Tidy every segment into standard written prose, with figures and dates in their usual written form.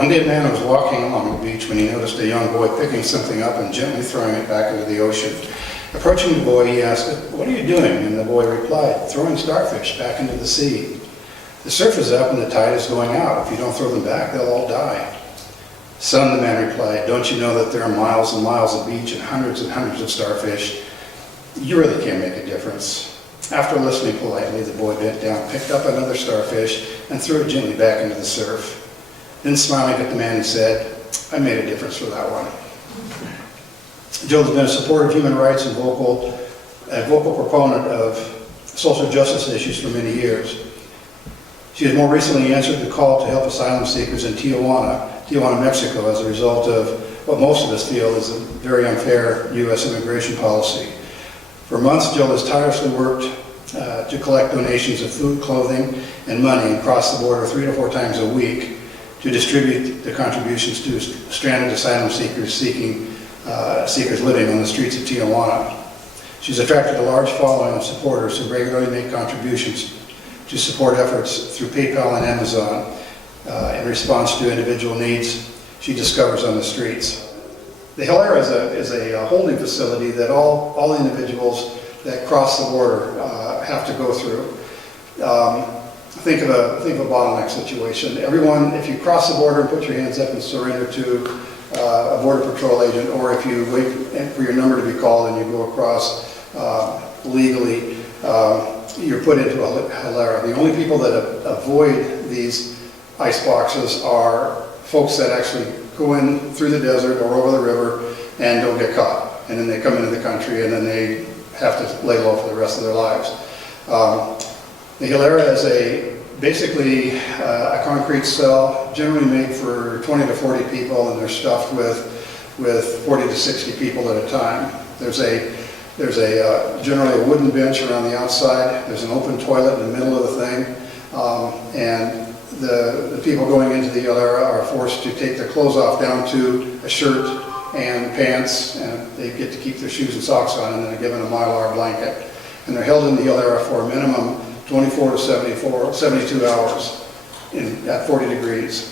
One day a man was walking along the beach when he noticed a young boy picking something up and gently throwing it back into the ocean. Approaching the boy, he asked, "What are you doing?" And the boy replied, "Throwing starfish back into the sea. The surf is up and the tide is going out. If you don't throw them back, they'll all die." "Son," the man replied, "don't you know that there are miles and miles of beach and hundreds of starfish? You really can't make a difference." After listening politely, the boy bent down, picked up another starfish, and threw it gently back into the surf. Then smiling at the man, he said, "I made a difference for that one." Jill has been a supporter of human rights and a vocal proponent of social justice issues for many years. She has more recently answered the call to help asylum seekers in Tijuana, Mexico, as a result of what most of us feel is a very unfair U.S. immigration policy. For months, Jill has tirelessly worked to collect donations of food, clothing, and money and cross the border 3 to 4 times a week to distribute the contributions to stranded asylum seekers living on the streets of Tijuana. She's attracted a large following of supporters who regularly make contributions to support efforts through PayPal and Amazon in response to individual needs she discovers on the streets. The Hilera is a holding facility that all individuals that cross the border have to go through. Think of a bottleneck situation. Everyone, if you cross the border and put your hands up and surrender to a border patrol agent, or if you wait for your number to be called and you go across legally, you're put into a Hilera. The only people that avoid these ice boxes are folks that actually go in through the desert or over the river and don't get caught. And then they come into the country and then they have to lay low for the rest of their lives. The Hilera is basically a concrete cell, generally made for 20 to 40 people, and they're stuffed with 40 to 60 people at a time. There's generally a wooden bench around the outside. There's an open toilet in the middle of the thing, and the people going into the Hilera are forced to take their clothes off down to a shirt and pants, and they get to keep their shoes and socks on, and then they're given a Mylar blanket. And they're held in the Hilera for a minimum 24 to 72 hours at 40 degrees.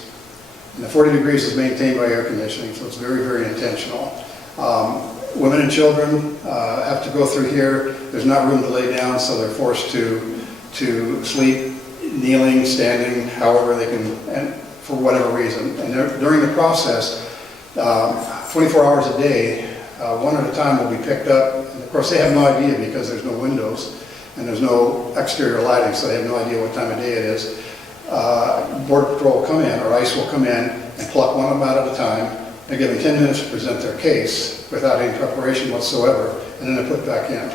And the 40 degrees is maintained by air conditioning, so it's very, very intentional. Women and children have to go through here. There's not room to lay down, so they're forced to sleep kneeling, standing, however they can, and for whatever reason. And during the process, 24 hours a day, one at a time will be picked up. And of course, they have no idea because there's no windows and there's no exterior lighting, so they have no idea what time of day it is. Border Patrol will come in, or ICE will come in and pluck one of them out at a time. They're given 10 minutes to present their case without any preparation whatsoever, and then they're put back in.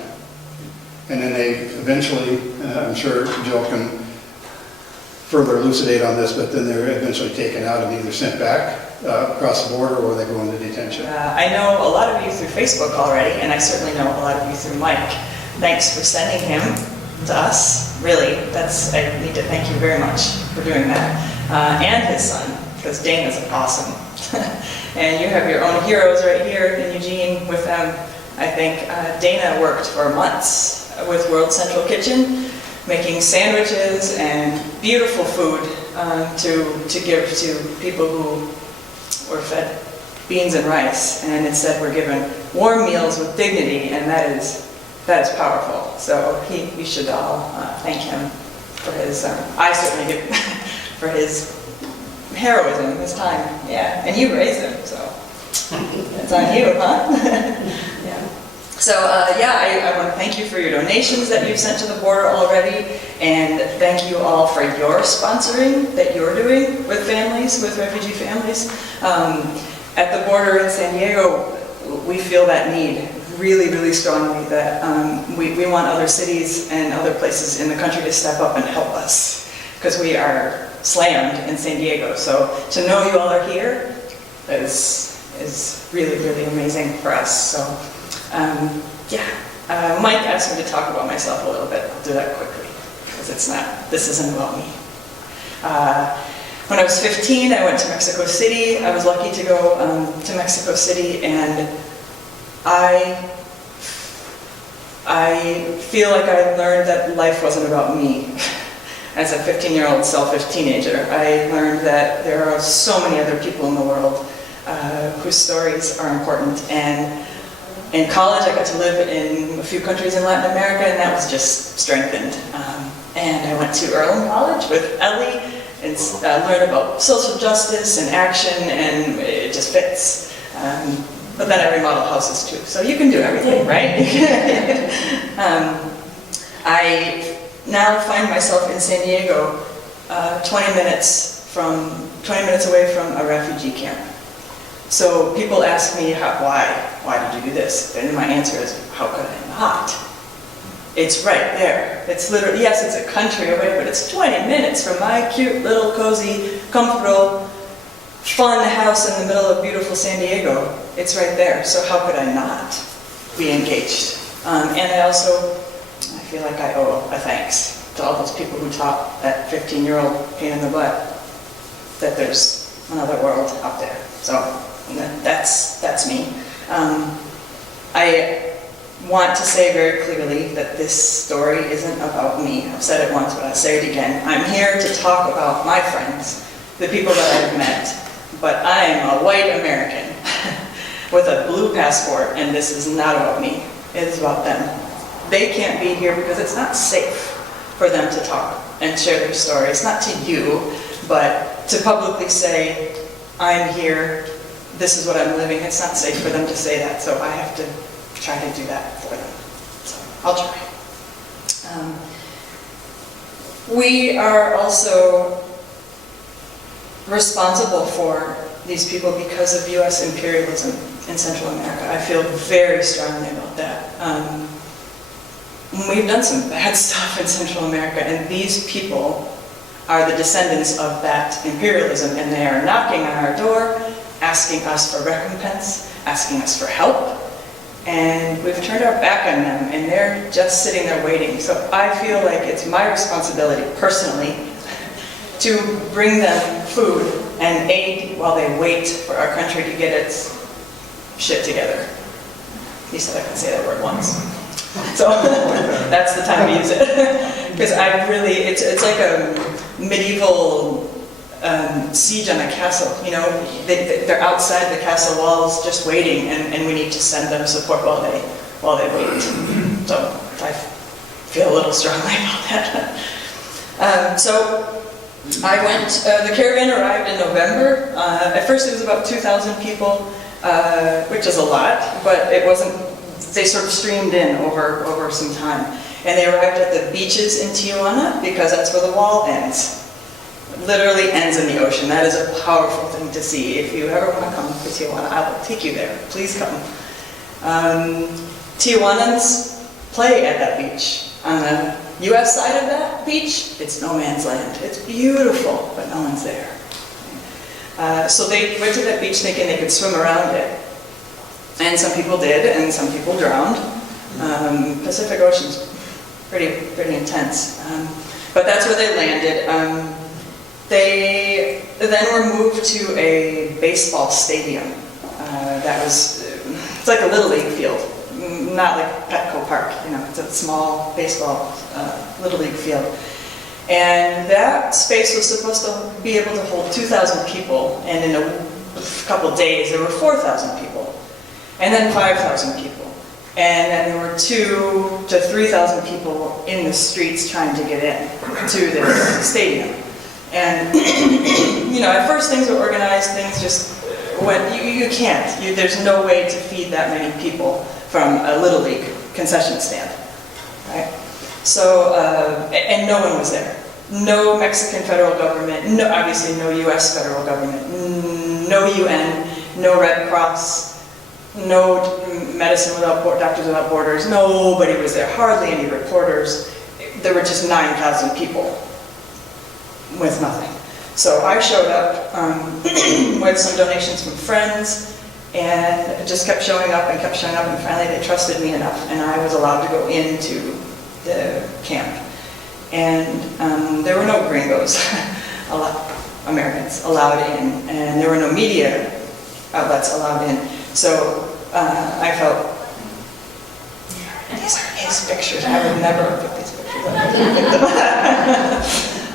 And then they eventually, I'm sure Jill can further elucidate on this, but then they're eventually taken out and either sent back across the border or they go into detention. I know a lot of you through Facebook already, and I certainly know a lot of you through Mike. Thanks for sending him to us. Really, I need to thank you very much for doing that. And his son, because Dana's awesome. And you have your own heroes right here in Eugene with them. I think Dana worked for months with World Central Kitchen, making sandwiches and beautiful food to give to people who were fed beans and rice, and instead we're given warm meals with dignity, and that is powerful. So we should all thank him for his, I certainly do, for his heroism, his time. Yeah, and you raised him, so it's on you, huh? Yeah. So I want to thank you for your donations that you've sent to the border already, and thank you all for your sponsoring that you're doing with families, with refugee families. At the border in San Diego, we feel that need really, really strongly, that we want other cities and other places in the country to step up and help us, because we are slammed in San Diego. So to know you all are here is really, really amazing for us. So Mike asked me to talk about myself a little bit. I'll do that quickly, because this isn't about me. When I was 15, I went to Mexico City. I was lucky to go to Mexico City, and I feel like I learned that life wasn't about me. as a 15-year-old selfish teenager. I learned that there are so many other people in the world whose stories are important. And in college, I got to live in a few countries in Latin America, and that was just strengthened. And I went to Earlham College with Ellie and learned about social justice and action, and it just fits. But then I remodel houses too, so you can do everything, right? I now find myself in San Diego, 20 minutes away from a refugee camp. So people ask me, why did you do this? And my answer is, how could I not? It's right there. It's literally, yes, it's a country away, but it's 20 minutes from my cute little cozy, comfortable, fun house in the middle of beautiful San Diego. It's right there. So how could I not be engaged? And I feel like I owe a thanks to all those people who taught that 15-year-old pain in the butt that there's another world out there. So that's me. I want to say very clearly that this story isn't about me. I've said it once, but I'll say it again. I'm here to talk about my friends, the people that I've met, but I am a white American with a blue passport, and this is not about me. It is about them. They can't be here because it's not safe for them to talk and share their story. It's not to you, but to publicly say, I'm here, this is what I'm living. It's not safe for them to say that, so I have to try to do that for them. So I'll try. We are also responsible for these people because of U.S. imperialism in Central America. I feel very strongly about that. We've done some bad stuff in Central America, and these people are the descendants of that imperialism, and they are knocking on our door, asking us for recompense, asking us for help, and we've turned our back on them, and they're just sitting there waiting. So I feel like it's my responsibility, personally, to bring them food and aid while they wait for our country to get its shit together. He said I could say that word once. So that's the time to use it. Because it's like a medieval siege on a castle. You know, they're outside the castle walls just waiting, and we need to send them support while they wait. So I feel a little strongly about that. So I went, the caravan arrived in November. At first it was about 2,000 people, which is a lot, but it wasn't, they sort of streamed in over some time. And they arrived at the beaches in Tijuana because that's where the wall ends. It literally ends in the ocean. That is a powerful thing to see. If you ever want to come to Tijuana, I will take you there. Please come. Tijuanans play at that beach. On the U.S. side of that beach, it's no man's land. It's beautiful, but no one's there. So they went to that beach thinking they could swim around it. And some people did, and some people drowned. Pacific Ocean's pretty intense. But that's where they landed. They then were moved to a baseball stadium. It's like a Little League field, not like Petco Park, you know, it's a small baseball Little League field. And that space was supposed to be able to hold 2,000 people, and in a couple days there were 4,000 people, and then 5,000 people. And then there were 2,000 to 3,000 people in the streets trying to get in to this stadium. And, you know, at first things were organized, things just went, you can't. There's no way to feed that many people from a Little League concession stand, right? So, and no one was there. No Mexican federal government, obviously no US federal government, no UN, no Red Cross, no Medicine Without Doctors Without Borders, nobody was there, hardly any reporters. There were just 9,000 people with nothing. So I showed up with some donations from friends, and just kept showing up, and finally they trusted me enough, and I was allowed to go into the camp. And there were no gringos, Americans allowed in, and there were no media outlets allowed in. So I felt, these are his pictures. I would never have put these pictures up.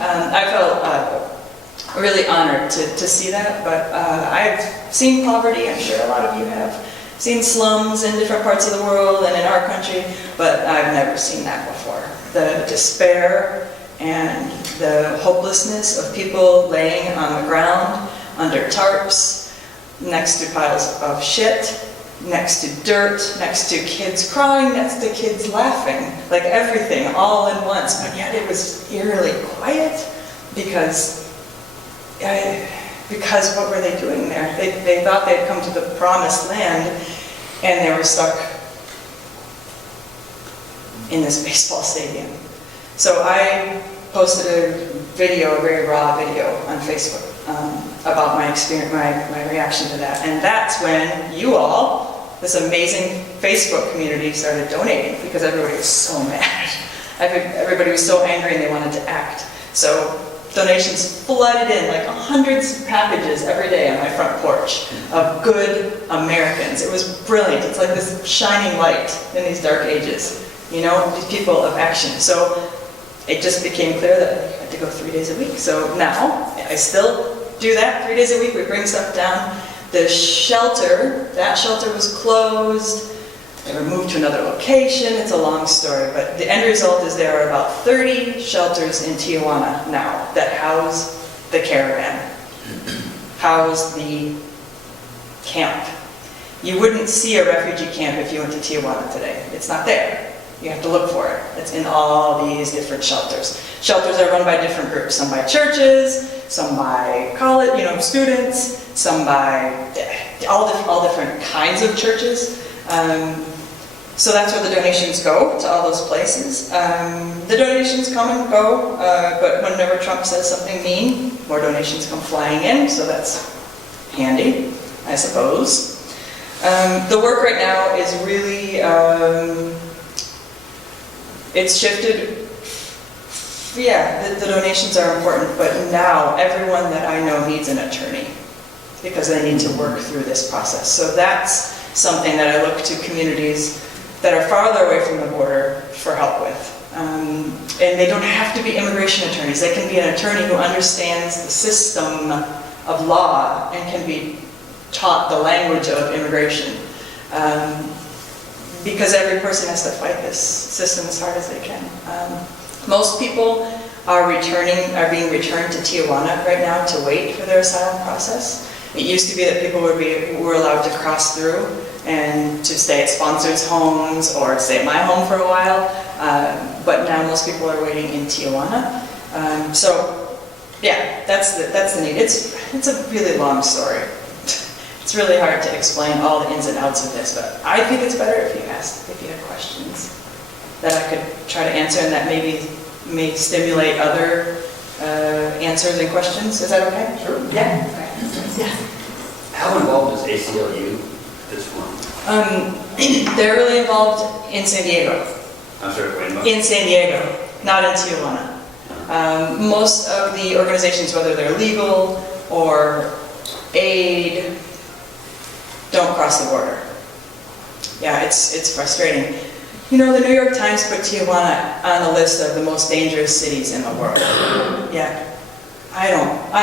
I felt really honored to see that, but I've seen poverty, I'm sure a lot of you have seen slums in different parts of the world and in our country, but I've never seen that before. The despair and the hopelessness of people laying on the ground, under tarps, next to piles of shit, next to dirt, next to kids crying, next to kids laughing, like everything all in once, but yet it was eerily quiet because what were they doing there? They thought they'd come to the promised land, and they were stuck in this baseball stadium. So I posted a video, a very raw video on Facebook about my experience, my reaction to that. And that's when you all, this amazing Facebook community, started donating because everybody was so mad. Everybody was so angry and they wanted to act. So donations flooded in, like hundreds of packages every day on my front porch of good Americans. It was brilliant. It's like this shining light in these dark ages, you know, these people of action. So it just became clear that I had to go 3 days a week. So now I still do that 3 days a week. We bring stuff down. The shelter, that shelter was closed. They were moved to another location. It's a long story, but the end result is there are about 30 shelters in Tijuana now that house the caravan, house the camp. You wouldn't see a refugee camp if you went to Tijuana today. It's not there. You have to look for it. It's in all these different shelters. Shelters are run by different groups. Some by churches, some by college, students, some by all different kinds of churches. So that's where the donations go, to all those places. The donations come and go, but whenever Trump says something mean, more donations come flying in, so that's handy, I suppose. The work right now is really, it's shifted. Yeah, the donations are important, but now everyone that I know needs an attorney because they need to work through this process. So that's something that I look to communities that are farther away from the border for help with. And they don't have to be immigration attorneys. They can be an attorney who understands the system of law and can be taught the language of immigration. Because every person has to fight this system as hard as they can. Most people are being returned to Tijuana right now to wait for their asylum process. It used to be that people were allowed to cross through and to stay at sponsors' homes or stay at my home for a while, but now most people are waiting in Tijuana. So, yeah, that's the need. It's a really long story. It's really hard to explain all the ins and outs of this, but I think it's better if you have questions that I could try to answer and that may stimulate other answers and questions. Is that okay? Sure. Yeah. Okay. Yeah. How involved is ACLU at this point? They're really involved in San Diego. I'm sorry, wait a minute. In San Diego, not in Tijuana. Most of the organizations, whether they're legal or aid, don't cross the border. Yeah, it's frustrating. The New York Times put Tijuana on the list of the most dangerous cities in the world. Yeah. I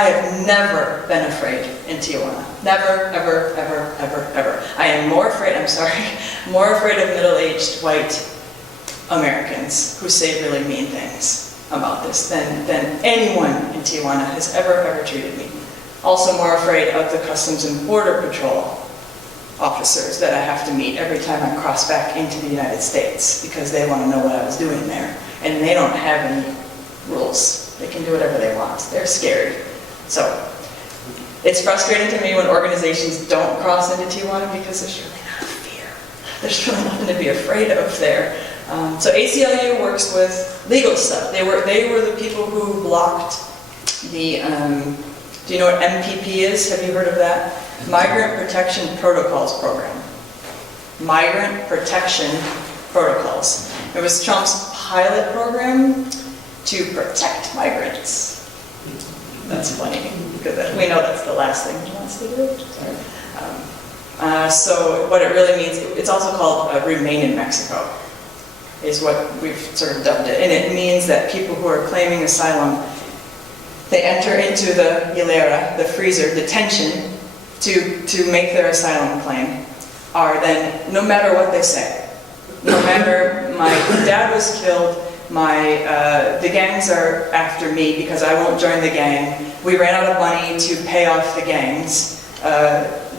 have never been afraid in Tijuana. Never, ever, ever, ever, ever. I am more afraid of middle-aged white Americans who say really mean things about this than anyone in Tijuana has ever treated me. Also more afraid of the Customs and Border Patrol officers that I have to meet every time I cross back into the United States because they want to know what I was doing there. And they don't have any rules. They can do whatever they want. They're scared. So it's frustrating to me when organizations don't cross into Tijuana because there's really not a fear. There's really nothing to be afraid of there. So ACLU works with legal stuff. They were the people who blocked the, do you know what MPP is? Have you heard of that? Migrant Protection Protocols Program. Migrant Protection Protocols. It was Trump's pilot program to protect migrants. That's funny, because we know that's the last thing he wants to do. So what it really means, it's also called Remain in Mexico, is what we've sort of dubbed it. And it means that people who are claiming asylum They enter into the hilera, the freezer, detention, to make their asylum claim, are then, no matter what they say, no matter my dad was killed, the gangs are after me because I won't join the gang, we ran out of money to pay off the gangs,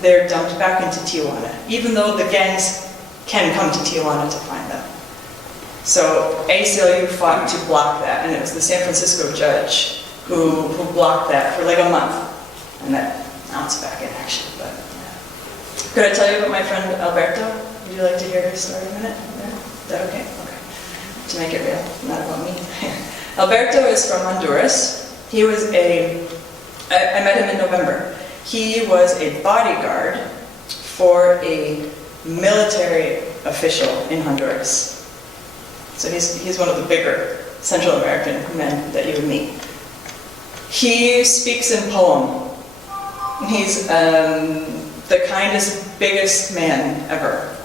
they're dumped back into Tijuana, even though the gangs can come to Tijuana to find them. So ACLU fought to block that, and it was the San Francisco judge who blocked that for like a month, and that now it's back in action. But yeah. Could I tell you about my friend Alberto? Would you like to hear his story a minute? Yeah? Is that okay? Okay. To make it real, not about me. Alberto is from Honduras. He was I met him in November. He was a bodyguard for a military official in Honduras. So he's one of the bigger Central American men that you would meet. He speaks in poem. He's the kindest, biggest man ever.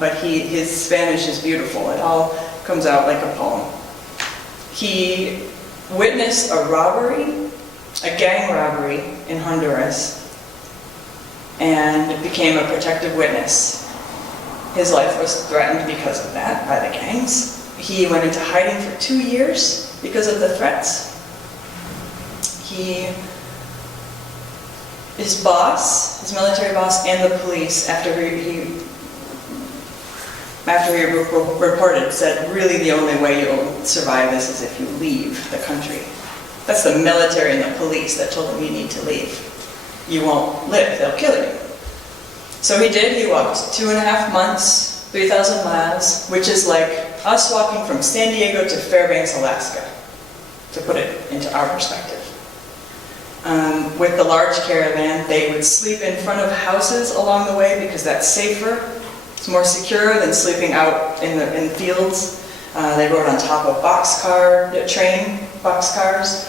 But his Spanish is beautiful. It all comes out like a poem. He witnessed a robbery, a gang robbery in Honduras, and became a protective witness. His life was threatened because of that by the gangs. He went into hiding for 2 years because of the threats. His boss, his military boss, and the police, after he reported, said, really the only way you'll survive this is if you leave the country. That's the military and the police that told him you need to leave. You won't live, they'll kill you. So he did, he walked 2.5 months, 3,000 miles, which is like us walking from San Diego to Fairbanks, Alaska, to put it into our perspective. With the large caravan, they would sleep in front of houses along the way because that's safer. It's more secure than sleeping out in the fields. They rode on top of train boxcars.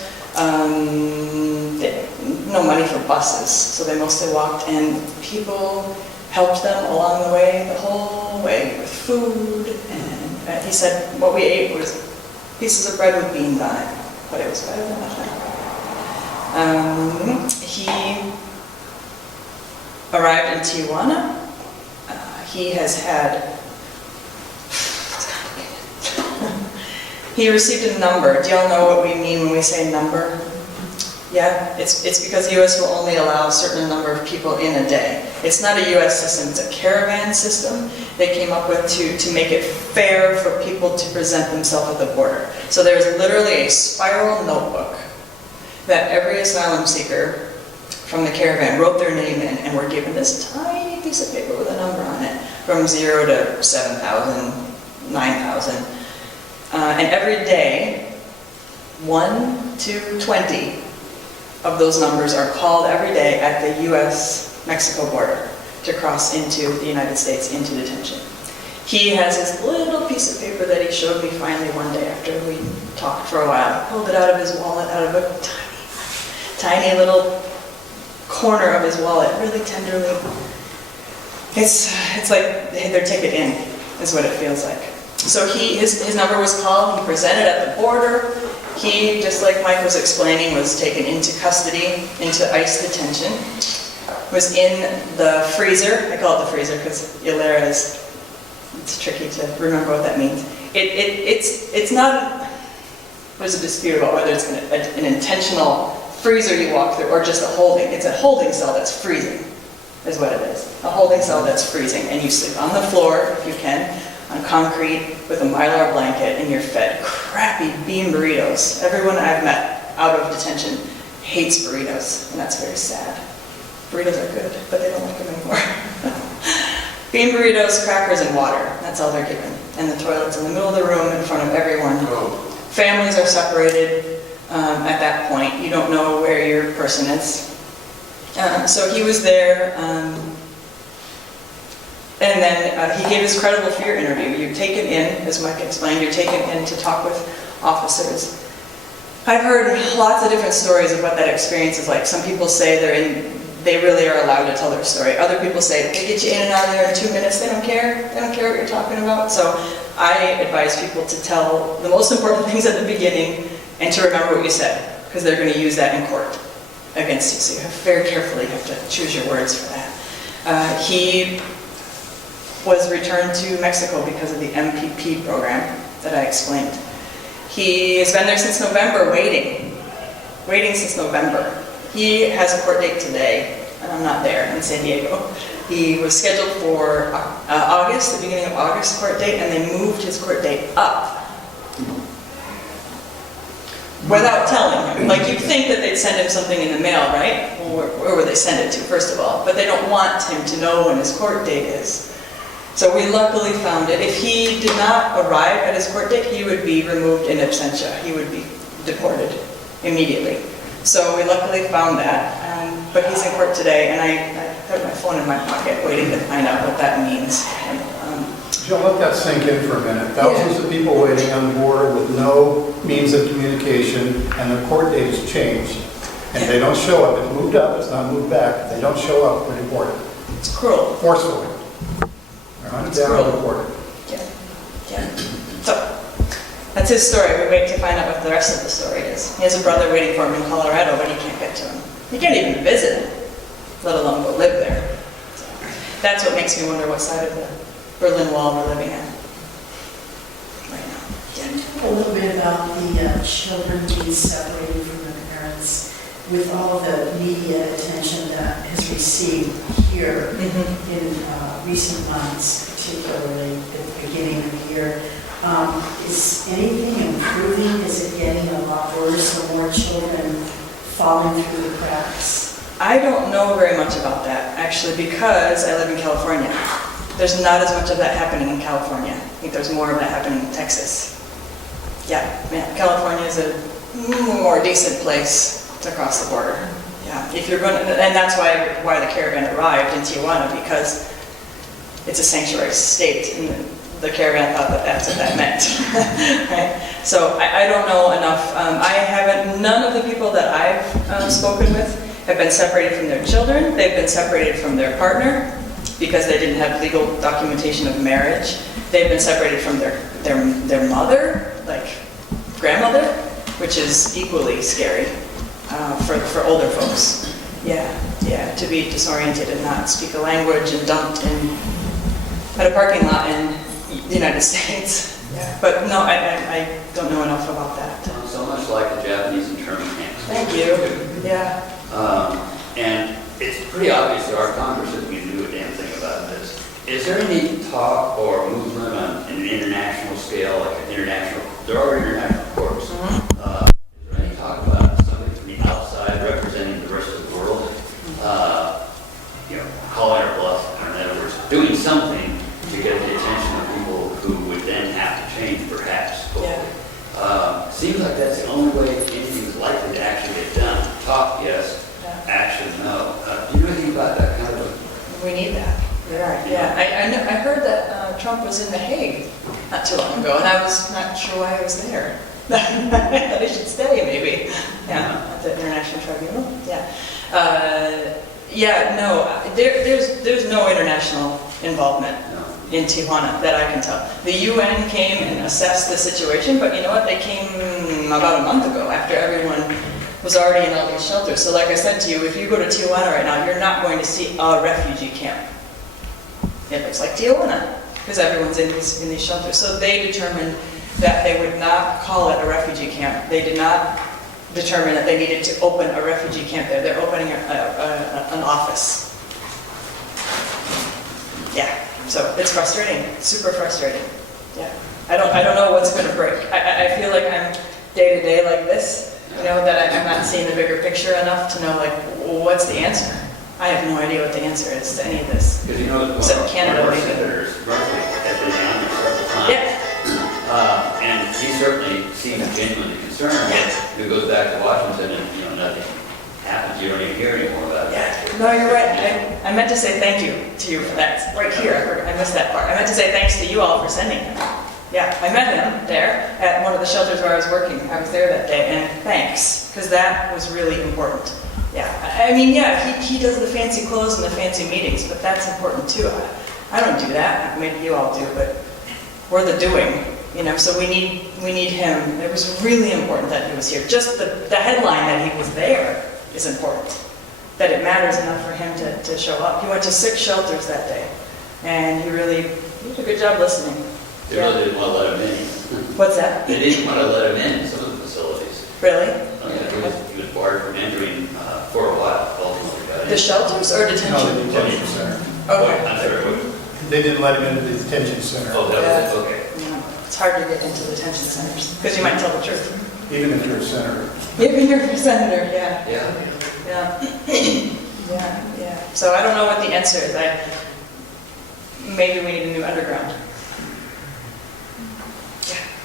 No money for buses, so they mostly walked, and people helped them along the way, the whole way, with food. And he said what we ate was pieces of bread with beans on it, but it was better than nothing. He arrived in Tijuana. He has had, he received a number. Do y'all know what we mean when we say number? Yeah, it's because the U.S. will only allow a certain number of people in a day. It's not a U.S. system, it's a caravan system they came up with to make it fair for people to present themselves at the border. So there's literally a spiral notebook that every asylum seeker from the caravan wrote their name in, and were given this tiny piece of paper with a number on it, from 0 to 7,000, 9,000. And every day, 1 to 20 of those numbers are called every day at the U.S.-Mexico border to cross into the United States, into detention. He has this little piece of paper that he showed me finally one day after we talked for a while. He pulled it out of his wallet, out of a tiny little corner of his wallet, really tenderly. It's like their ticket in, is what it feels like. So his number was called, he presented at the border. He, just like Mike was explaining, was taken into custody, into ICE detention, was in the freezer. I call it the freezer because hilera it's tricky to remember what that means. It's not, there's a dispute about whether it's an intentional freezer you walk through or just a holding. It's a holding cell that's freezing, is what it is. A holding cell that's freezing, and you sleep on the floor, if you can, on concrete with a Mylar blanket, and you're fed crappy bean burritos. Everyone I've met out of detention hates burritos, and that's very sad. Burritos are good, but they don't like them anymore. Bean burritos, crackers, and water. That's all they're given. And the toilet's in the middle of the room in front of everyone. Families are separated at that point. You don't know where your person is. So he was there. And then he gave his credible fear interview. You're taken in, as Mike explained, you're taken in to talk with officers. I've heard lots of different stories of what that experience is like. Some people say they really are allowed to tell their story. Other people say they get you in and out of there in 2 minutes, they don't care. They don't care what you're talking about. So I advise people to tell the most important things at the beginning and to remember what you said. because they're going to use that in court against you. So you have very carefully have to choose your words for that. He was returned to Mexico because of the MPP program that I explained. He has been there since November, waiting since November. He has a court date today, and I'm not there, in San Diego. He was scheduled for August, the beginning of August court date, and they moved his court date up without telling him. Like, you'd think that they'd send him something in the mail, right? Well, where would they send it to, first of all? But they don't want him to know when his court date is. So we luckily found it. If he did not arrive at his court date, he would be removed in absentia. He would be deported immediately. So we luckily found that. But he's in court today, and I have my phone in my pocket waiting to find out what that means. Jill, let that sink in for a minute. Thousands of people waiting on the border with no means of communication, and the court date has changed. And they don't show up. It's moved up, it's not moved back. They don't show up, they're deported. It's cruel. Forcefully. They're hunted down and deported. Yeah. So, that's his story. We wait to find out what the rest of the story is. He has a brother waiting for him in Colorado, but he can't get to him. He can't even visit him, let alone go live there. So, that's what makes me wonder what side of the Berlin Wall we're living in right now. Talk a little bit about the children being separated from their parents with all the media attention that has received here in recent months, particularly at the beginning of the year. Is anything improving? Is it getting a lot worse or more children falling through the cracks? I don't know very much about that, actually, because I live in California. There's not as much of that happening in California. I think there's more of that happening in Texas. Yeah, California is a more decent place to cross the border. Yeah, if you're going to, and that's why the caravan arrived in Tijuana, because it's a sanctuary state, and the caravan thought that that's what that meant. Right? So I don't know enough. None of the people that I've spoken with have been separated from their children. They've been separated from their partner because they didn't have legal documentation of marriage. They've been separated from their mother, like grandmother, which is equally scary for older folks. Yeah, to be disoriented and not speak a language and dumped at a parking lot in the United States. Yeah. But no, I don't know enough about that. So much like the Japanese internment camps. Thank you. Yeah. And it's pretty obvious that our Congress isn't going to do a damn thing about this. Is there any talk or movement on an international scale, like an international, there are international courts. Is there any talk about somebody from the outside representing the rest of the world, calling our bluff, or in other words, doing something to get the attention of people who would then have to change, perhaps. Yeah. Seems like that's the only way anything is likely to actually get done. Talk, yes. Action, no. Do you know anything about that kind of We need that. Yeah. I heard that Trump was in The Hague not too long ago, and I was not sure why he was there. That he should stay, maybe. Yeah, at the International Tribunal. There's no international involvement in Tijuana that I can tell. The UN came and assessed the situation, but you know what? They came about a month ago after everyone was already in all these shelters. So like I said to you, if you go to Tijuana right now, you're not going to see a refugee camp. It looks like Tijuana, because everyone's in these shelters. So they determined that they would not call it a refugee camp. They did not determine that they needed to open a refugee camp there. They're opening an office. Yeah, so it's frustrating, super frustrating. Yeah, I don't know what's going to break. I feel like I'm day to day like this. That I'm not seeing the bigger picture enough to know, what's the answer? I have no idea what the answer is to any of this. Because Except Canada, one of our maybe. senators, Berkeley, has been down there several times. Yeah. And he certainly seems genuinely concerned, yet he goes back to Washington and, nothing happens. You don't even hear anymore about it. Yeah. No, you're right. I meant to say thank you to you for that. Right here, I missed that part. I meant to say thanks to you all for sending him. Yeah, I met him there at one of the shelters where I was working. I was there that day, and thanks, because that was really important. Yeah, he does the fancy clothes and the fancy meetings, but that's important too. I don't do that. Maybe you all do, but we're the doing. So we need him. It was really important that he was here. Just the headline that he was there is important. That it matters enough for him to show up. He went to 6 shelters that day, and he did a good job listening. They really didn't want to let him in. What's that? They didn't want to let him in some of the facilities. Really? He was barred from entering for a while. Ultimately got in. The shelters or No, detention? the detention center. Okay. I'm sorry, what? They didn't let him into the detention center, Oh, that was it, okay. Yeah. It's hard to get into detention centers because you might tell the truth. even if you're a senator. Even you're a senator, yeah. Yeah. Yeah. So I don't know what the answer is. Maybe we need a new underground.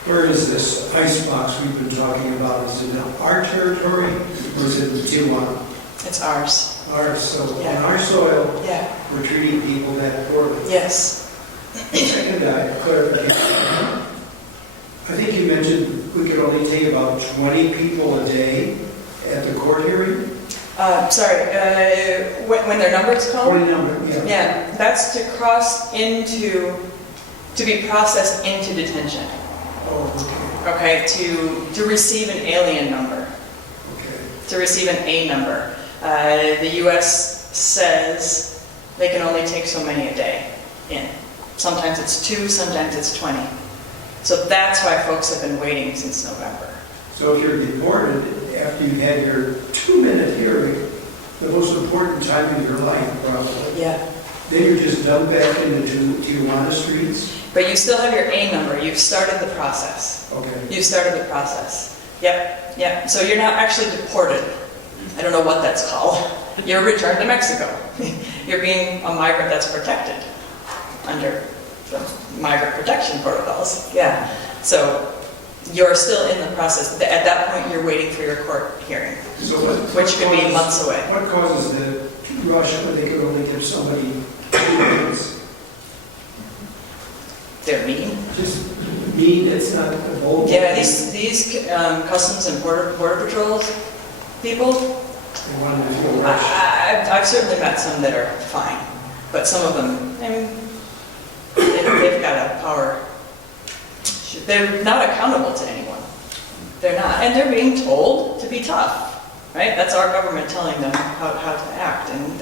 Where is this icebox we've been talking about? Is it in our territory or is it in Tijuana? It's ours. Ours, so Yeah. on our soil, Yeah. we're treating people that poorly. Yes. Second, clarification. I think you mentioned we could only take about 20 people a day at the court hearing? Sorry, when their number's called? 20 number, yeah. Yeah, that's to to be processed into detention. Oh, okay, Okay, to receive an alien number, okay. to receive an A number. The U.S. says they can only take so many a day in. Sometimes it's 2, sometimes it's 20. So that's why folks have been waiting since November. So if you're deported after you've had your 2-minute hearing, the most important time in your life probably, Yeah. then you're just dumped back into Tijuana streets? But you still have your A number. You've started the process. Okay. You started the process. Yep. So you're not actually deported. I don't know what that's called. You're returned to Mexico. You're being a migrant that's protected under the migrant protection protocols. Yeah. So you're still in the process. At that point, you're waiting for your court hearing, So which could be months away. What causes the rush where they could only give somebody 2 minutes? They're mean. Just mean, it's not a bold. Yeah, these customs and border patrols people, They want to feel rushed. I've certainly met some that are fine, but some of them, I mean, they've got a power. They're not accountable to anyone. They're not, and they're being told to be tough, right? That's our government telling them how to act. And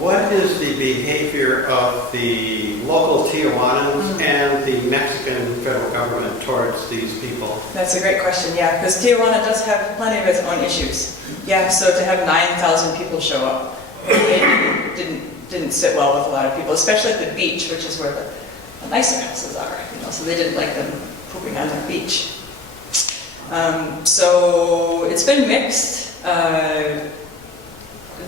What is the behavior of the local Tijuanans and the Mexican federal government towards these people? that's a great question, yeah, because Tijuana does have plenty of its own issues. Yeah, so to have 9,000 people show up, it didn't sit well with a lot of people, especially at the beach, which is where the nicer houses are, so they didn't like them pooping on their beach. So it's been mixed.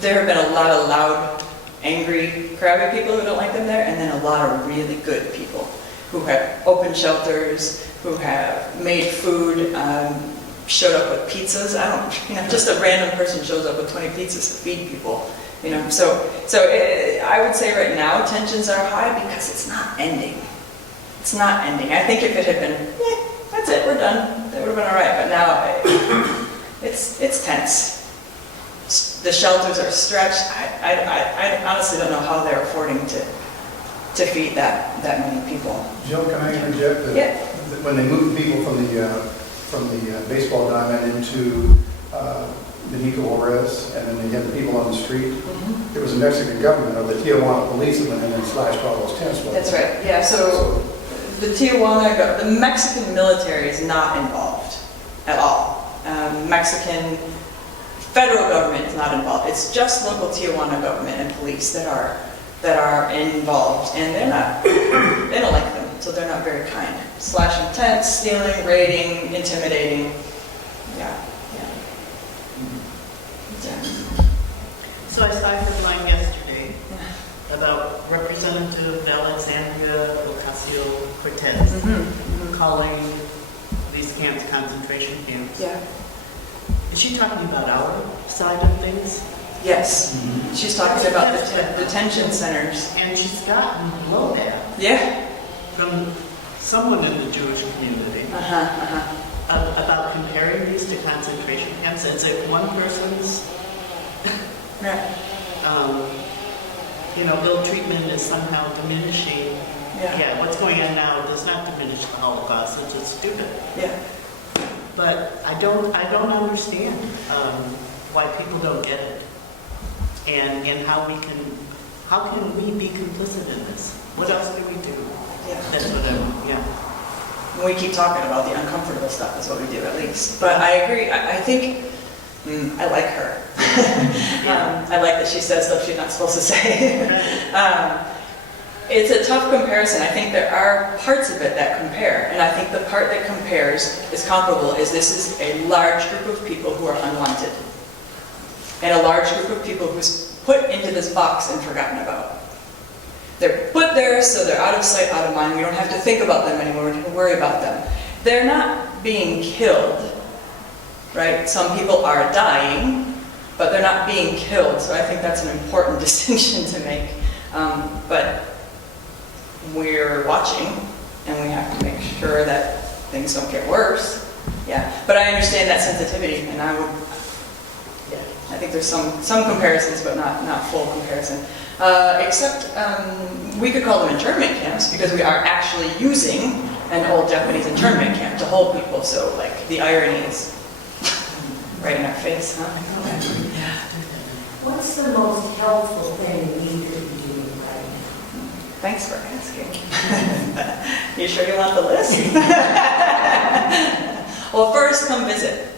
There have been a lot of loud, angry, crabby people who don't like them there, and then a lot of really good people who have opened shelters, who have made food, showed up with pizzas. Just a random person shows up with 20 pizzas to feed people. So I would say right now tensions are high because it's not ending. It's not ending. I think if it had been, that's it, we're done, that would have been all right. But now it's tense. The shelters are stretched. I honestly don't know how they're affording to feed that many people. Jill, can I interject? Yeah. When they moved people from the baseball diamond into Benito Juarez, and then they had the people on the street, there was a Mexican government, or the Tijuana police that went in and slashed all those tents. That's right. Yeah. So the the Mexican military is not involved at all. Mexican federal government is not involved. It's just local Tijuana government and police that are involved, and they don't like them, so they're not very kind. Slashing tents, stealing, raiding, intimidating. Yeah. So I saw a headline yesterday about Representative Alexandria Ocasio-Cortez calling these camps concentration camps. Yeah. Is she talking about our side of things? Yes. She's talking about the detention centers. And she's gotten blowback Yeah. from someone in the Jewish community about comparing these to concentration camps. As if one person's Yeah. ill treatment is somehow diminishing yeah, what's going on now does not diminish the Holocaust, it's just stupid. yeah. But I don't understand why people don't get it. And how can we be complicit in this? What else do we do? Yeah. That's what yeah. We keep talking about the uncomfortable stuff is what we do at least. But I agree, I think, I like her. I like that she says stuff she's not supposed to say. It's a tough comparison. I think there are parts of it that compare. And I think the part that compares is comparable is this is a large group of people who are unwanted. And a large group of people who's put into this box and forgotten about. They're put there so they're out of sight, out of mind. We don't have to think about them anymore. We don't have to worry about them. They're not being killed, right? Some people are dying, but they're not being killed. So I think that's an important distinction to make. But we're watching, and we have to make sure that things don't get worse. Yeah, but I understand that sensitivity, and I think there's some comparisons, but not full comparison. Except we could call them internment camps because we are actually using an old Japanese internment camp to hold people. So like the irony is right in our face, huh? What's the most helpful thing we could be doing right now? Thanks for asking. You sure you want the list? Well, first come visit.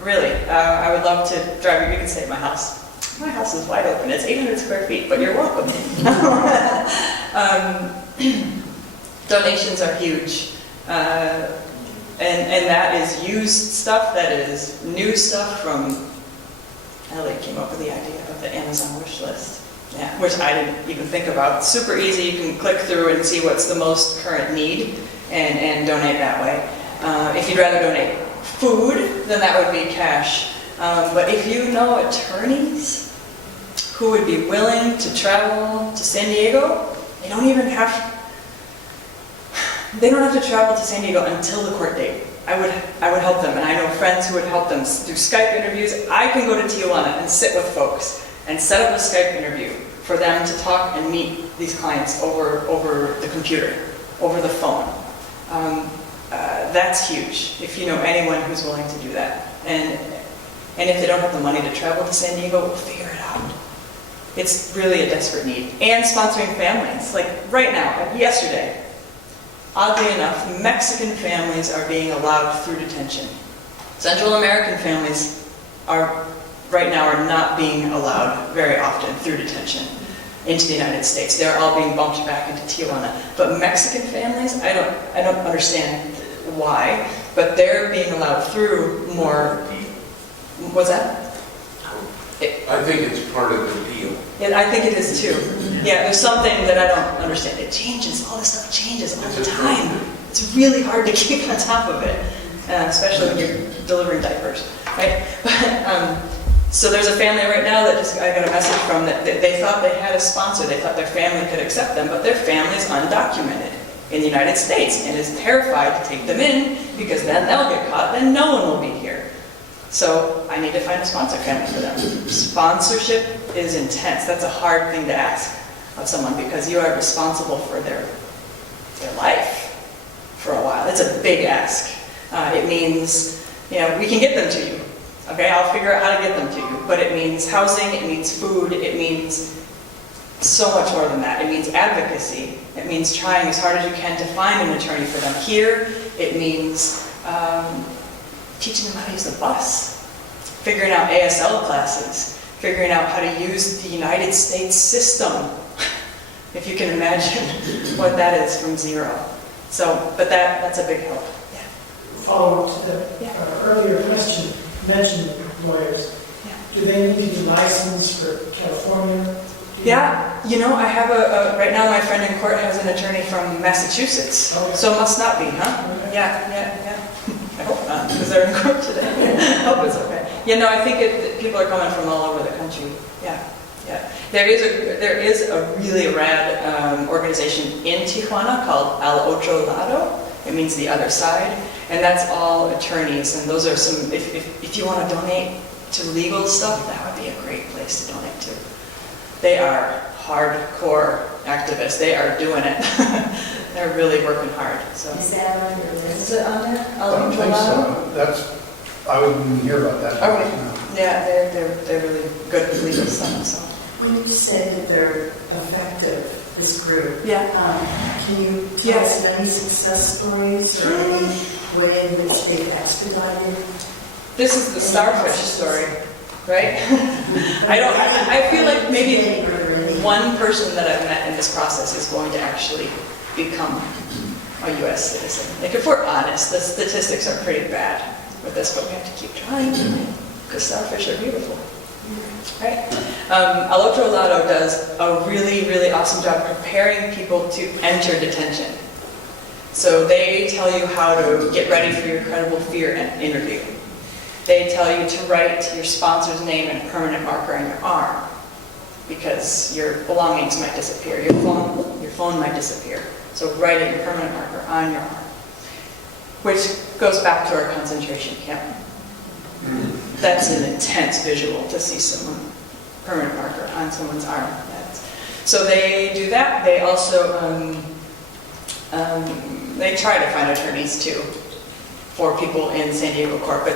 Really, I would love to drive you. You can stay at my house. My house is wide open. It's 800 square feet, but you're welcome. Donations are huge. And that is used stuff, that is new stuff from, Ellie came up with the idea of the Amazon wish list. Yeah, which I didn't even think about. Super easy, you can click through and see what's the most current need and donate that way. If you'd rather donate food, then that would be cash. But if you know attorneys who would be willing to travel to San Diego, they don't have to travel to San Diego until the court date. I would help them, and I know friends who would help them do Skype interviews. I can go to Tijuana and sit with folks and set up a Skype interview for them to talk and meet these clients over the computer, over the phone. That's huge, if you know anyone who's willing to do that. And if they don't have the money to travel to San Diego, we'll figure it out. It's really a desperate need. And sponsoring families. Like right now, yesterday, oddly enough, Mexican families are being allowed through detention. Central American families right now are not being allowed very often through detention into the United States. They're all being bumped back into Tijuana. But Mexican families, I don't understand why, but they're being allowed through more. What's that? I think it's part of the deal. Yeah, I think it is too. Yeah, there's something that I don't understand. It changes, all this stuff changes all the time. It's really hard to keep on top of it, especially when you're delivering diapers, right? So there's a family right now that I got a message from that they thought they had a sponsor. They thought their family could accept them, but their family's undocumented in the United States and is terrified to take them in because then they'll get caught, then no one will be here. So I need to find a sponsor family for them. Sponsorship is intense. That's a hard thing to ask of someone because you are responsible for their life for a while. It's a big ask. It means, we can get them to you. Okay, I'll figure out how to get them to you. But it means housing, it means food, it means so much more than that. It means advocacy. It means trying as hard as you can to find an attorney for them. Here, it means teaching them how to use the bus, figuring out ASL classes, figuring out how to use the United States system, if you can imagine what that is from zero. So, but that's a big help. Yeah. Follow up to the earlier question, you mentioned lawyers. Yeah. Do they need to be licensed for California? Yeah, I have right now my friend in court has an attorney from Massachusetts, Okay. so it must not be, huh? Okay. Yeah. I hope not, because they're in court today. I hope it's okay. I think people are coming from all over the country. Yeah. There is a really rad organization in Tijuana called Al Otro Lado. It means the other side, and that's all attorneys. And those are some. If you want to donate to legal stuff, that would be a great place to donate to. They are hardcore activists. They are doing it. They're really working hard, so. Is that on your Is list? it on there? I don't think so. I wouldn't hear about that. Okay. Yeah, they're really good with legal stuff, so. When you say that they're effective, this group, Yeah. can you tell us any success stories or any way in which they've expedited? This is the starfish story, right? I feel like maybe one person that I've met in this process is going to actually become a U.S. citizen. Like, if we're honest, the statistics are pretty bad with this, but we have to keep trying because starfish are beautiful. Right? Al Otro Lado does a really, really awesome job preparing people to enter detention. So they tell you how to get ready for your credible fear and interview. They tell you to write your sponsor's name and permanent marker on your arm because your belongings might disappear. Your phone might disappear. So write it in permanent marker on your arm, which goes back to our concentration camp. That's an intense visual to see someone permanent marker on someone's arm. So they do that. They also they try to find attorneys too for people in San Diego court, but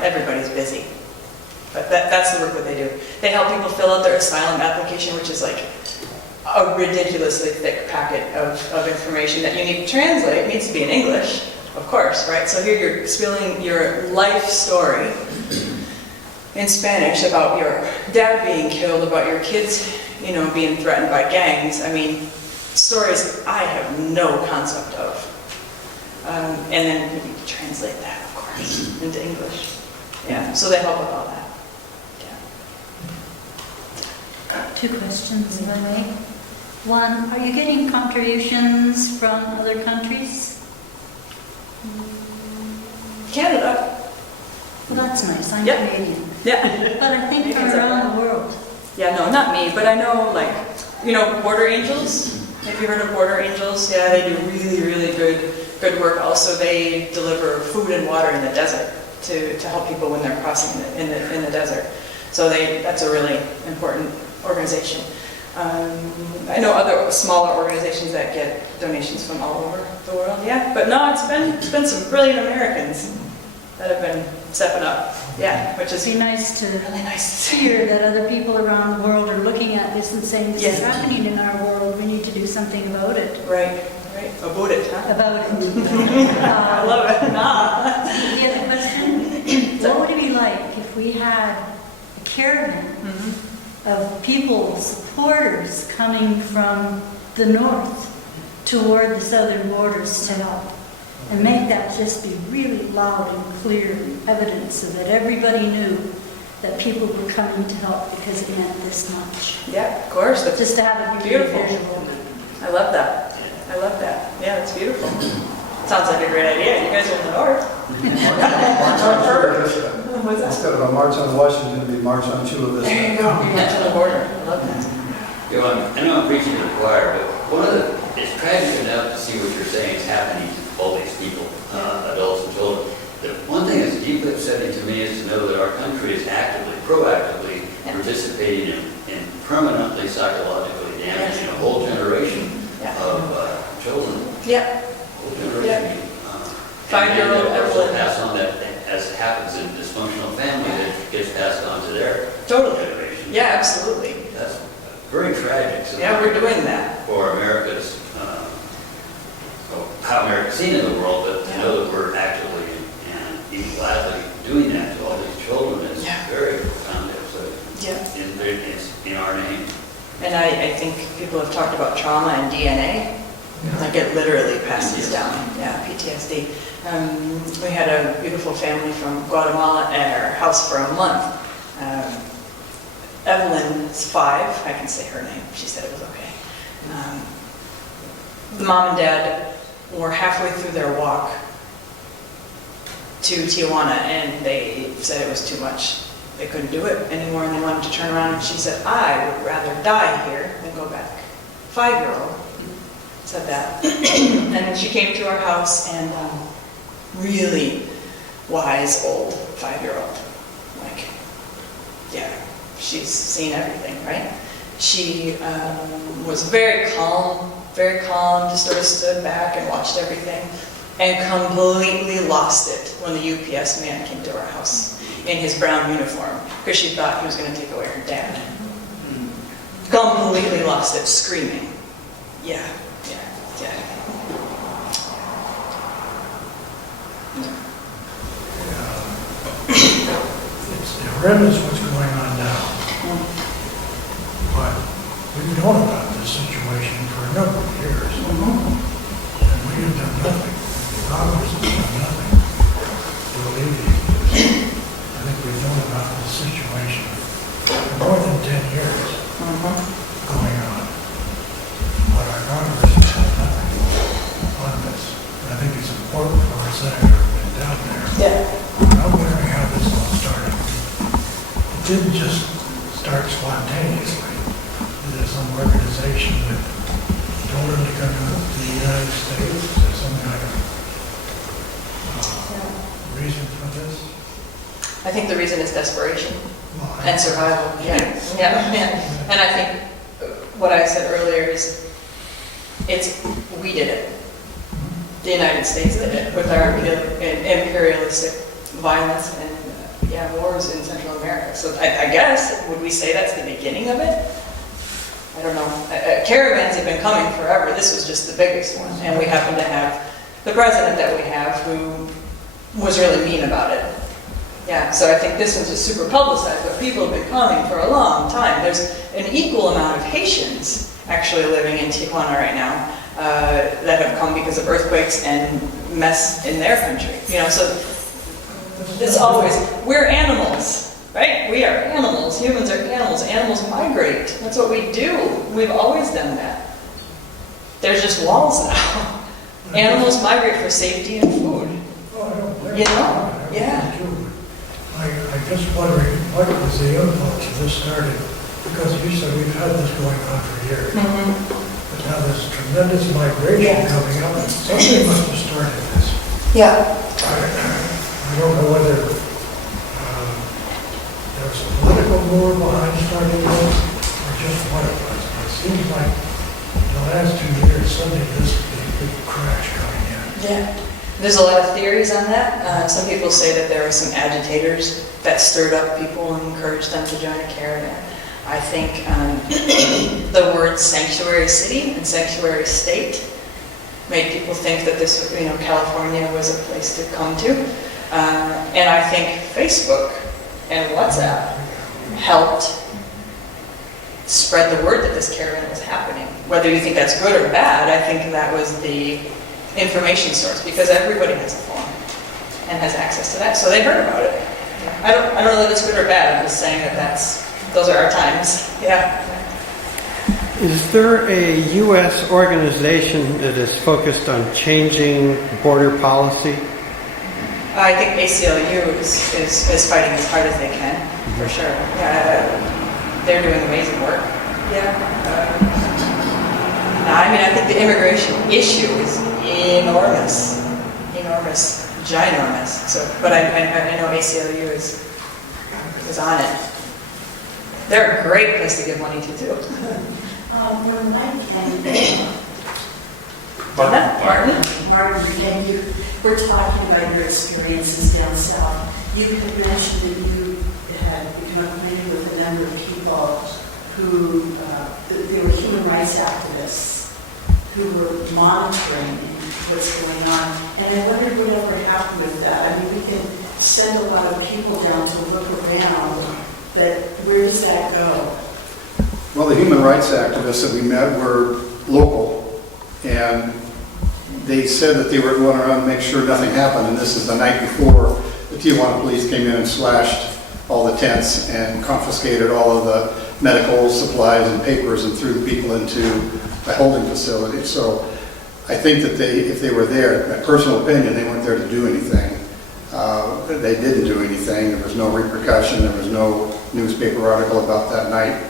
everybody's busy. But that's the work that they do. They help people fill out their asylum application, which is like a ridiculously thick packet of information that you need to translate. It needs to be in English, of course, right? So here you're spilling your life story in Spanish about your dad being killed, about your kids, being threatened by gangs. I mean, stories I have no concept of. And then you need to translate that, of course, into English. Yeah, so they help with all that. Yeah. Two questions, if I may. One, are you getting contributions from other countries? Canada. Well, that's nice. I'm Yeah. Canadian. Yeah. But I think from around the world. Yeah, no, not me, but I know, Border Angels. Have you heard of Border Angels? Yeah, they do really, really good work. Also, they deliver food and water in the desert to help people when they're crossing in the desert. So that's a really important organization. I know other smaller organizations that get donations from all over the world. Yeah, but no, it's been some brilliant Americans that have been stepping up. Yeah, which is It'd be nice to really nice to hear that other people around the world are looking at this and saying, this is Yeah. happening in our world, we need to do something about it. Right. About it, huh? About it. I love it. Nah. The other question, what would it be like if we had a caravan of people, supporters coming from the north toward the southern borders to help? And make that just be really loud and clear evidence so that everybody knew that people were coming to help because it meant this much. Yeah, of course. That's Just to have it be beautiful. visual. I love that. I love that. Yeah, that's beautiful. Sounds like a great idea. You guys are in the north. March on Chula Vista. What's that? Instead of a march on Washington, it'd be march on Chula Vista. There you go. You mentioned the border. I love that. I know I'm preaching to the choir, but it's tragic enough to see what you're saying is happening to all these people, adults and children. The one thing that's deeply upsetting to me is to know that our country is proactively participating in permanently psychologically damaging a whole generation of children. Yeah. Whole generation. 5-year-old And Evelyn. pass on that, as happens in dysfunctional families, it gets passed on to their Totally. generation. Yeah, absolutely. That's very tragic. So Yeah, we're doing that. for America's, how America's seen in the world, but to know that we're actively and even gladly doing that to all these children is very profound. Yeah. It's in our name. And I think people have talked about trauma and DNA. Like it literally passes down. Yeah, PTSD. We had a beautiful family from Guatemala at our house for a month. Evelyn's 5. I can say her name. She said it was okay. The mom and dad were halfway through their walk to Tijuana, and they said it was too much. They couldn't do it anymore, and they wanted to turn around, and she said, I would rather die here than go back. 5-year-old said that. And then she came to our house, and really wise, old 5-year-old. Like, yeah, she's seen everything, right? She was very calm, just sort of stood back and watched everything, and completely lost it when the UPS man came to our house in his brown uniform, because she thought he was going to take away her dad. Completely lost it, screaming. Yeah. It's horrendous what's going on now. But we've known about this situation for a number of years. And we have done nothing. Congress has done nothing to alleviate this. I think we've known about this situation for more than 10 years going on. But our Congress has done nothing on this. And I think it's important for our senator to get down there. Yeah. I'm wondering how this all started. It didn't just start spontaneously. There's some organization that told him to come to the United States. There's some kind of reason for this. I think the reason is desperation Well, and survival. Yeah. And I think what I said earlier is, we did it. The United States did it with our imperialistic violence and wars in Central America. So I guess, would we say that's the beginning of it? I don't know. Caravans have been coming forever. This was just the biggest one. And we happen to have the president that we have who was really mean about it. Yeah, so I think this one's just super publicized, but people have been coming for a long time. There's an equal amount of Haitians actually living in Tijuana right now that have come because of earthquakes and mess in their country. So it's always, we're animals, right? We are animals. Humans are animals. Animals migrate. That's what we do. We've always done that. There's just walls now. Animals migrate for safety and food. Yeah. I just wondering, what was the influence of this started? Because you said we've had this going on for years. But now there's tremendous migration coming up. Somebody must have started this. Yeah. I don't know whether there was a political move behind starting this, or just what it was. But it seems like in the last 2 years, suddenly this big crash coming in. Yeah. There's a lot of theories on that. Some people say that there were some agitators that stirred up people and encouraged them to join a caravan. I think the words sanctuary city and sanctuary state made people think that this, California was a place to come to. And I think Facebook and WhatsApp helped spread the word that this caravan was happening. Whether you think that's good or bad, I think that was the information source, because everybody has a phone and has access to that, so they heard about it. I don't know that it's good or bad. I'm just saying that those are our times. Yeah. Is there a U.S. organization that is focused on changing border policy? I think ACLU is fighting as hard as they can, for sure. Yeah, they're doing amazing work. Yeah. I think the immigration issue is enormous, ginormous. So, but I know ACLU is on it. They're a great place to give money to too. When Mike and Martin, and you were talking about your experiences down south, you had mentioned that you had become acquainted with a number of people who they were human rights activists who were monitoring what's going on. And I wondered whatever happened with that. We can send a lot of people down to look around, but where does that go? Well, the human rights activists that we met were local, and they said that they were going around to make sure nothing happened, and this is the night before the Tijuana police came in and slashed all the tents and confiscated all of the medical supplies and papers and threw the people into a holding facility. So I think that if they were there, my personal opinion, they weren't there to do anything. They didn't do anything. There was no repercussion. There was no newspaper article about that night.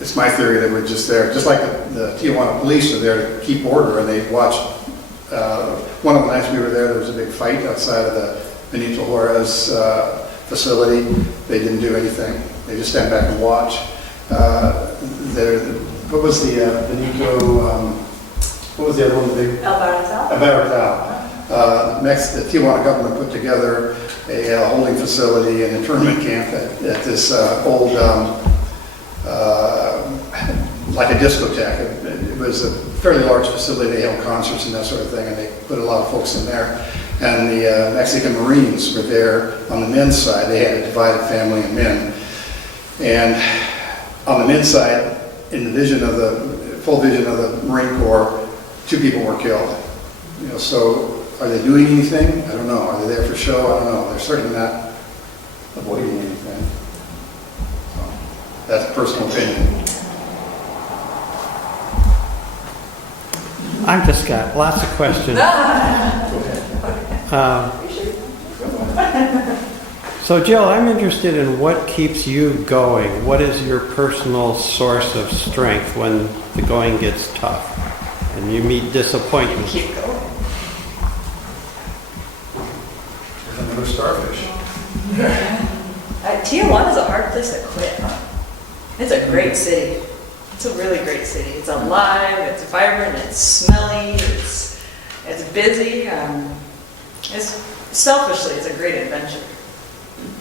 It's my theory they were just there, just like the Tijuana police are there to keep order, and they watched. One of the nights we were there was a big fight outside of the Benito Juarez facility. They didn't do anything. They just stand back and watch. What was the Benico, what was the other one, the big? El Barrizal? About the Tijuana government put together a holding facility and internment camp at this old, like a discotheque. It was a fairly large facility. They held concerts and that sort of thing, and they put a lot of folks in there. And the Mexican Marines were there on the men's side. They had a divided family of men. And on the men's side, in the vision of full vision of the Marine Corps, 2 people were killed. So are they doing anything? I don't know. Are they there for show? I don't know. They're certainly not avoiding anything. So that's a personal opinion. I've just got lots of questions. So Jill, I'm interested in what keeps you going. What is your personal source of strength when the going gets tough and you meet disappointment? Keep going. There's another starfish. Tijuana's a hard place to quit. It's a great city. It's a really great city. It's alive, it's vibrant, it's smelly, it's busy. Selfishly, it's a great adventure.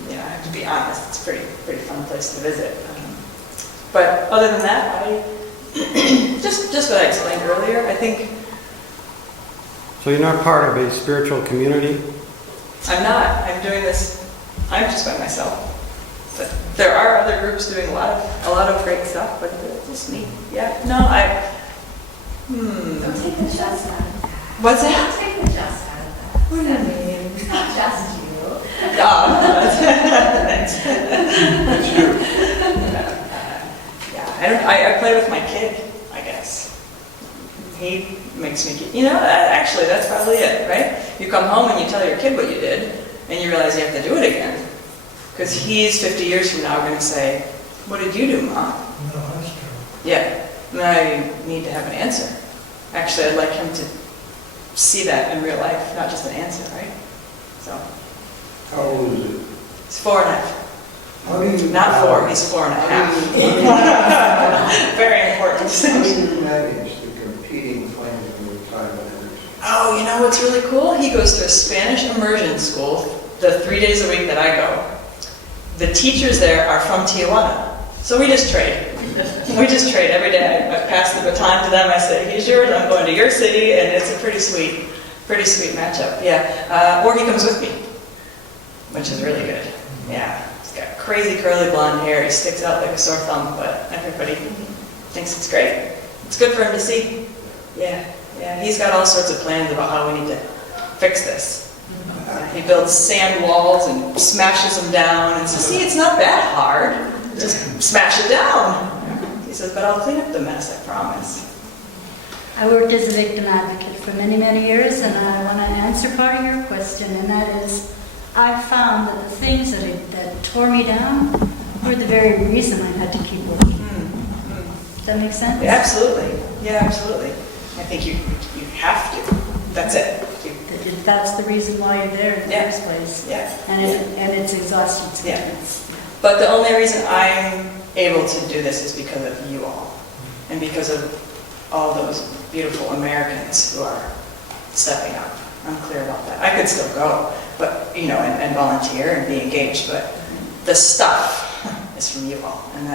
I have to be honest, it's a pretty fun place to visit. But other than that, just what I explained earlier, I think. So you're not part of a spiritual community? I'm not. I'm doing this. I'm just by myself. But there are other groups doing a lot of great stuff, but it's just me. Yeah. No, Don't take the just out of that. What's that? Don't take the just out of that. What do you mean? It's not just you. Thanks. It's you. Yeah, I play with my kid, I guess. He makes me, actually that's probably it, right? You come home and you tell your kid what you did, and you realize you have to do it again. Because he's 50 years from now going to say, what did you do, Mom? No, that's true. Yeah, and I need to have an answer. Actually, I'd like him to see that in real life, not just an answer, right? So. How old is it? He's 4.5. How do you Not 4, he's 4.5. Very important. How do you manage the competing claims of your time and energy? Oh, you know what's really cool? He goes to a Spanish immersion school the 3 days a week that I go. The teachers there are from Tijuana. So we just trade. We just trade every day. I pass the baton to them. I say, here's yours. I'm going to your city. And it's a pretty sweet matchup. Yeah. Or he comes with me, which is really good. Yeah. He's got crazy curly blonde hair. He sticks out like a sore thumb, but everybody thinks it's great. It's good for him to see. Yeah. Yeah. He's got all sorts of plans about how we need to fix this. He builds sand walls and smashes them down and says, see, it's not that hard. Just smash it down. He says, but I'll clean up the mess, I promise. I worked as a victim advocate for many, many years, and I want to answer part of your question, and that is, I found that the things that tore me down were the very reason I had to keep working. Does that make sense? Yeah, absolutely. Yeah, absolutely. I think you have to. That's it. That's the reason why you're there in the first place. Yeah. And it's exhausting sometimes. Yeah. But the only reason I'm able to do this is because of you all. And because of all those beautiful Americans who are stepping up. I'm clear about that. I could still go, but and volunteer and be engaged, but the stuff is from you all. And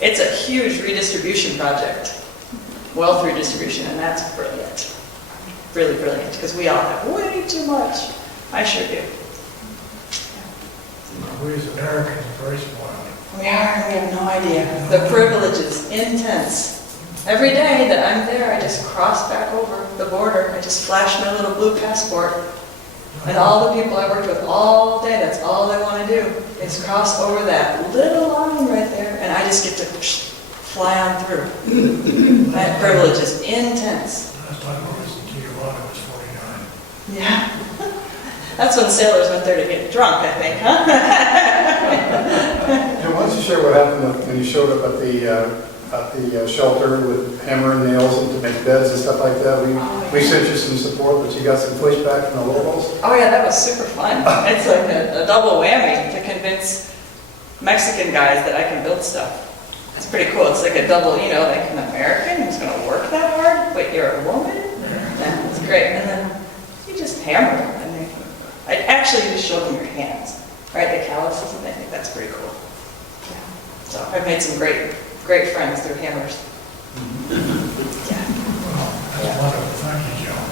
it's a huge redistribution project. Wealth redistribution, and that's brilliant. Really brilliant, because we all have way too much. I sure do. We as Americans are very spoiled. We have no idea. The privilege is intense. Every day that I'm there, I just cross back over the border. I just flash my little blue passport. And all the people I worked with all day, that's all they want to do, is cross over that little line right there, and I just get to fly on through. That privilege is intense. Last time I was in Tijuana, I was 49. Yeah. That's when sailors went there to get drunk, I think, huh? Why don't you share what happened when you showed up at the shelter with hammer and nails and to make beds and stuff like that? We sent you some support, but you got some pushback from the locals? Oh yeah, that was super fun. It's like a double whammy to convince Mexican guys that I can build stuff. It's pretty cool. It's like a double, like an American who's going to work that hard, but you're a woman. Yeah, it's great. And then you just hammer them. Actually, you just show them your hands, right? The calluses, and I think that's pretty cool. Yeah. So I've made some great friends through hammers. Yeah. Well, that's wonderful. Thank you, Joan.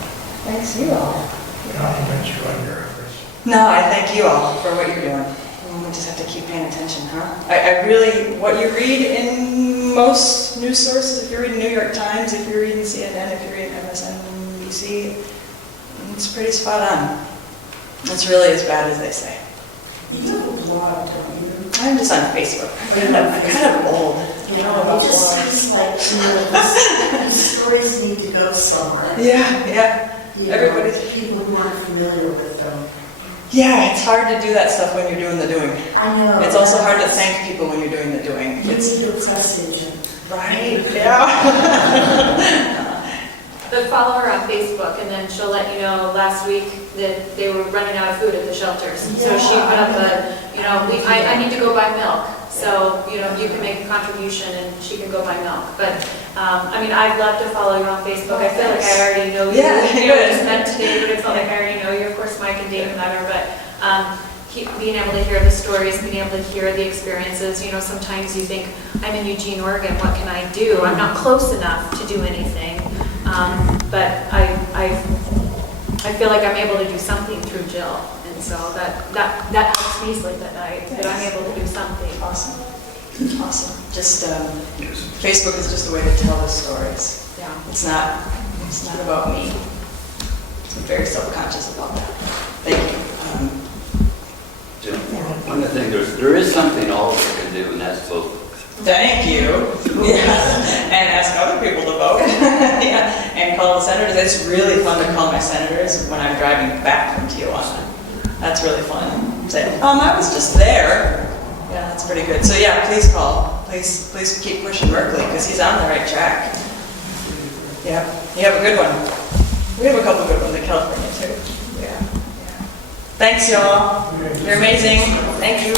Thanks you all. Compliment you on your efforts. No, I thank you all for what you're doing. We just have to keep paying attention, huh? I really, what you read in most news sources, if you're reading New York Times, if you're reading CNN, if you're reading MSNBC, it's pretty spot on. It's really as bad as they say. You have a blog, don't you? I'm just on Facebook. I'm kind of old. You know about It just blogs. seems like, these stories need to go somewhere. Yeah. You know, Everybody. people who aren't familiar with them. Yeah, it's hard to do that stuff when you're doing the doing. I know. It's also hard to thank people when you're doing the doing. You It's need a press agent. right. Yeah. But follow her on Facebook, and then she'll let you know last week that they were running out of food at the shelters. So she put up I need to go buy milk. So, you can make a contribution and she can go buy milk. But, I'd love to follow you on Facebook. I feel like I already know you. Yeah, You know, we good. just met today, but I felt like I already know you. Of course, Mike and Dave and Heather, but being able to hear the stories, being able to hear the experiences. Sometimes you think, I'm in Eugene, Oregon, what can I do? I'm not close enough to do anything. But I feel like I'm able to do something through Jill. And so that helps me sleep at night, that I'm able to do something. Awesome. Just Facebook is just a way to tell the stories. Yeah. It's not about me. So I'm very self-conscious about that. Thank you. Jim, one of the things, there is something all of us can do, and that's vote. Thank you. Yeah. And ask other people to vote. Yeah. And call the senators. It's really fun to call my senators when I'm driving back from Tijuana. That's really fun. Say, I was just there. Yeah, that's pretty good. So yeah, please call. Please keep pushing Merkley because he's on the right track. Yeah, you have a good one. We have a couple good ones in California too. Yeah. Thanks, y'all. You're amazing. Thank you.